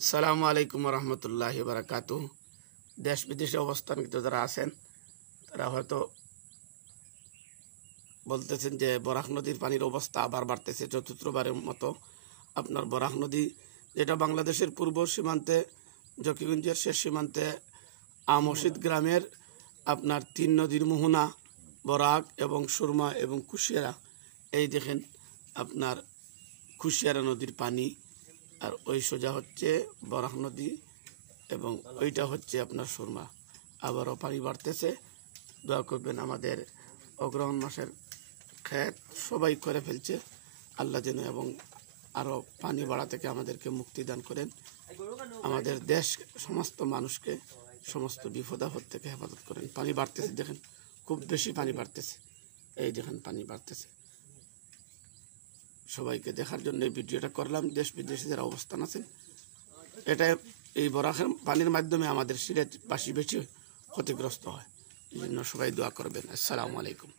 আসসালামু আলাইকুম রহমতুল্লাহি বারাকাতু। দেশ বিদেশে অবস্থানকৃত যারা আছেন তারা হয়তো বলতেছেন যে বরাক নদীর পানির অবস্থা আবার বাড়তেছে চতুর্থবারের মতো। আপনার বরাক নদী যেটা বাংলাদেশের পূর্ব সীমান্তে জকিগঞ্জের শেষ সীমান্তে আমশিদ গ্রামের আপনার 3 নদীর মোহনা বরাক এবং সুরমা এবং কুশিয়ারা, এই দেখেন আপনার কুশিয়ারা নদীর পানি, আর ওই সোজা হচ্ছে বরাক নদী এবং ওইটা হচ্ছে আপনার সুরমা। আবারও পানি বাড়তেছে। দোয়া করবেন, আমাদের অগ্রহণ মাসের ক্ষেত সবাই করে ফেলছে, আল্লাহ যেন এবং আরও পানি বাড়া থেকে আমাদেরকে মুক্তি দান করেন, আমাদের দেশ সমস্ত মানুষকে সমস্ত বিপদ আপদ থেকে হেফাজত করেন। পানি বাড়তেছে, দেখেন খুব বেশি পানি বাড়তেছে, এই দেখেন পানি বাড়তেছে। সবাইকে দেখার জন্য এই ভিডিওটা করলাম। দেশ বিদেশে যারা অবস্থান আছেন, এটা এই বরাকের পানির মাধ্যমে আমাদের সিলেটবাসী বেশি ক্ষতিগ্রস্ত হয়, এই জন্য সবাই দোয়া করবেন। আসসালামু আলাইকুম।